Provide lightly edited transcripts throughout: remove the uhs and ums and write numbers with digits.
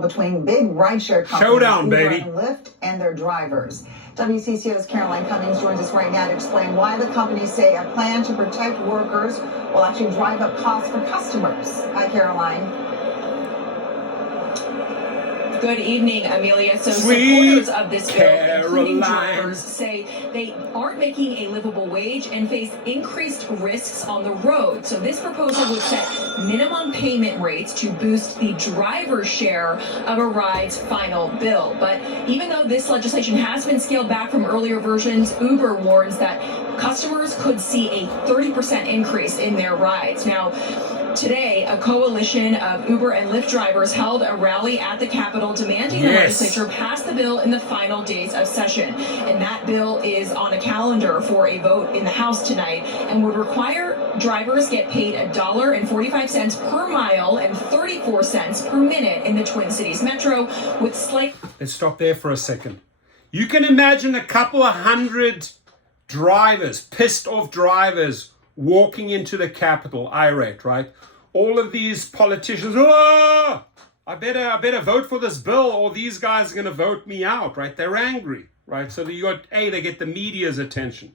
between big rideshare companies, Showdown, Uber baby. and Lyft, and their drivers. WCCO's Caroline Cummings joins us right now to explain why the companies say a plan to protect workers will actually drive up costs for customers. Hi, Caroline. Good evening, Amelia. So Sweet supporters of this bill, including drivers, say they aren't making a livable wage and face increased risks on the road. So this proposal would set minimum payment rates to boost the driver's share of a ride's final bill. But even though this legislation has been scaled back from earlier versions, Uber warns that customers could see a 30% increase in their rides. Now, today, a coalition of Uber and Lyft drivers held a rally at the Capitol demanding the legislature pass the bill in the final days of session. And that bill is on a calendar for a vote in the House tonight and would require drivers get paid $1.45 per mile and 34 cents per minute in the Twin Cities Metro with slight... Let's stop there for a second. You can imagine a couple of hundred drivers, pissed off drivers, walking into the Capitol, irate, right? All of these politicians, oh, I better vote for this bill or these guys are going to vote me out, right? They're angry, right? So they get the media's attention.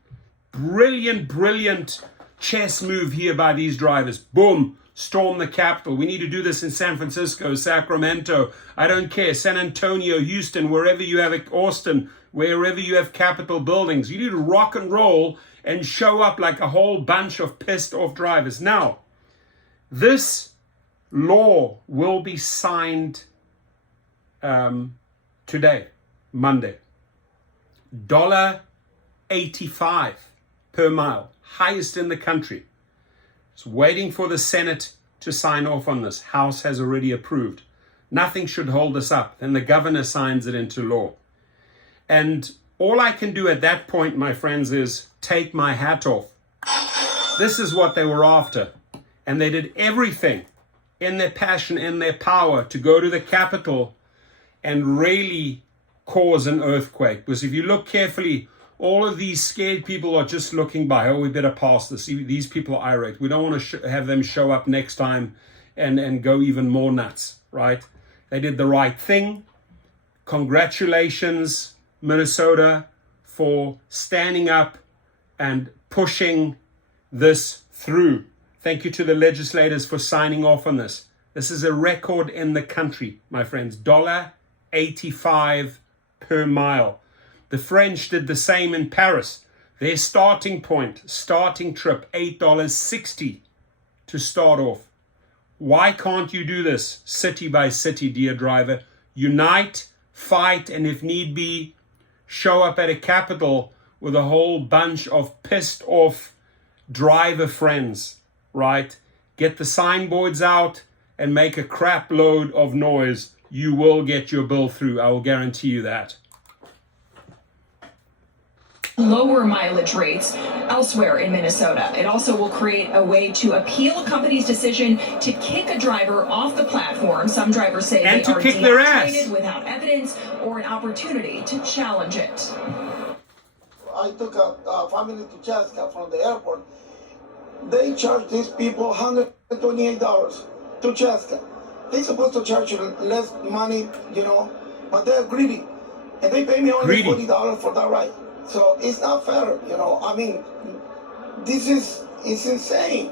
Brilliant chess move here by these drivers. Boom, storm the Capitol. We need to do this in San Francisco, Sacramento, I don't care, San Antonio, Houston, wherever you have Austin, wherever you have Capitol buildings. You need to rock and roll and show up like a whole bunch of pissed off drivers. Now, this law will be signed today, Monday. $1.85 per mile, highest in the country. It's waiting for the Senate to sign off on this. House has already approved. Nothing should hold us up. Then the governor signs it into law. And all I can do at that point, my friends, is take my hat off. This is what they were after. And they did everything in their passion, in their power, to go to the Capitol and really cause an earthquake. Because if you look carefully, all of these scared people are just looking by. Oh, we better pass this. These people are irate. We don't want to have them show up next time and go even more nuts, right? They did the right thing. Congratulations, Minnesota, for standing up and pushing this through. Thank you to the legislators for signing off on this. This is a record in the country, my friends. $1.85 per mile. The French did the same in Paris. Their starting trip, $8.60 to start off. Why can't you do this city by city, dear driver? Unite, fight, and if need be, show up at a Capitol with a whole bunch of pissed off driver friends, right? Get the signboards out and make a crap load of noise. You will get your bill through. I will guarantee you that. Lower mileage rates elsewhere in Minnesota. It also will create a way to appeal a company's decision to kick a driver off the platform. Some drivers say they are deactivated without evidence or an opportunity to challenge it. I took a family to Chaska from the airport. They charge these people $128 to Chaska. They're supposed to charge you less money, but they're greedy. And they pay me only $40 for that ride. So it's not fair, I mean, this is insane,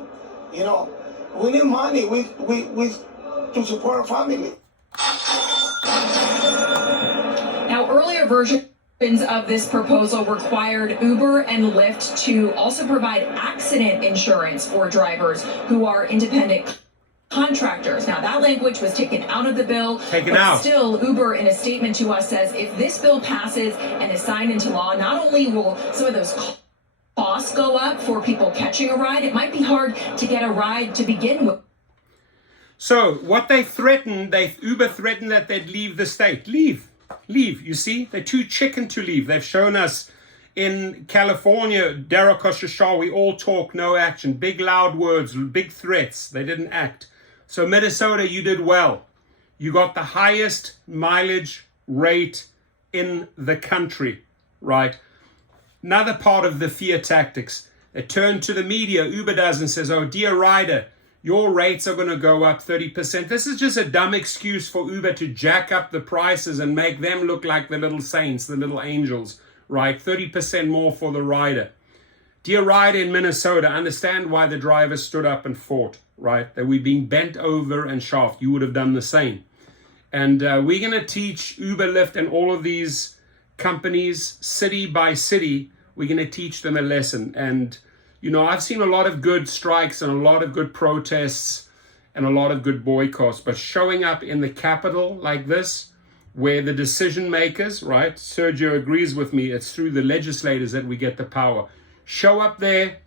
We need money to support our family. Now, earlier versions of this proposal required Uber and Lyft to also provide accident insurance for drivers who are independent contractors. Now, that language was taken out of the bill, still, Uber, in a statement to us, says if this bill passes and is signed into law, not only will some of those costs go up for people catching a ride, it might be hard to get a ride to begin with. So what they threatened, Uber threatened that they'd leave the state. Leave. You see, they're too chicken to leave. They've shown us in California, Derek Oshishar, we all talk, no action. Big loud words, big threats. They didn't act. So Minnesota, you did well. You got the highest mileage rate in the country, right? Another part of the fear tactics. They turn to the media, Uber does, and says, oh, dear rider, your rates are going to go up 30%. This is just a dumb excuse for Uber to jack up the prices and make them look like the little saints, the little angels, right? 30% more for the rider. Dear rider in Minnesota, understand why the driver stood up and fought, right? That we're being bent over and shaft. You would have done the same. And we're going to teach Uber, Lyft, and all of these companies, city by city, we're going to teach them a lesson. And you know, I've seen a lot of good strikes and a lot of good protests and a lot of good boycotts, but showing up in the capital like this, where the decision makers, right? Sergio agrees with me, it's through the legislators that we get the power. Show up there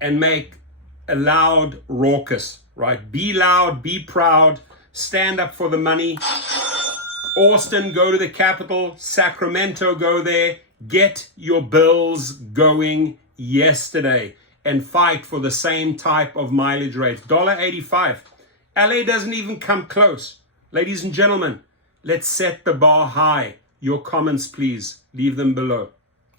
and make a loud raucous, right? Be loud, be proud, stand up for the money. Austin, go to the capital. Sacramento, go there. Get your bills going yesterday and fight for the same type of mileage rate. $1.85. LA doesn't even come close. Ladies and gentlemen, let's set the bar high. Your comments, please, leave them below.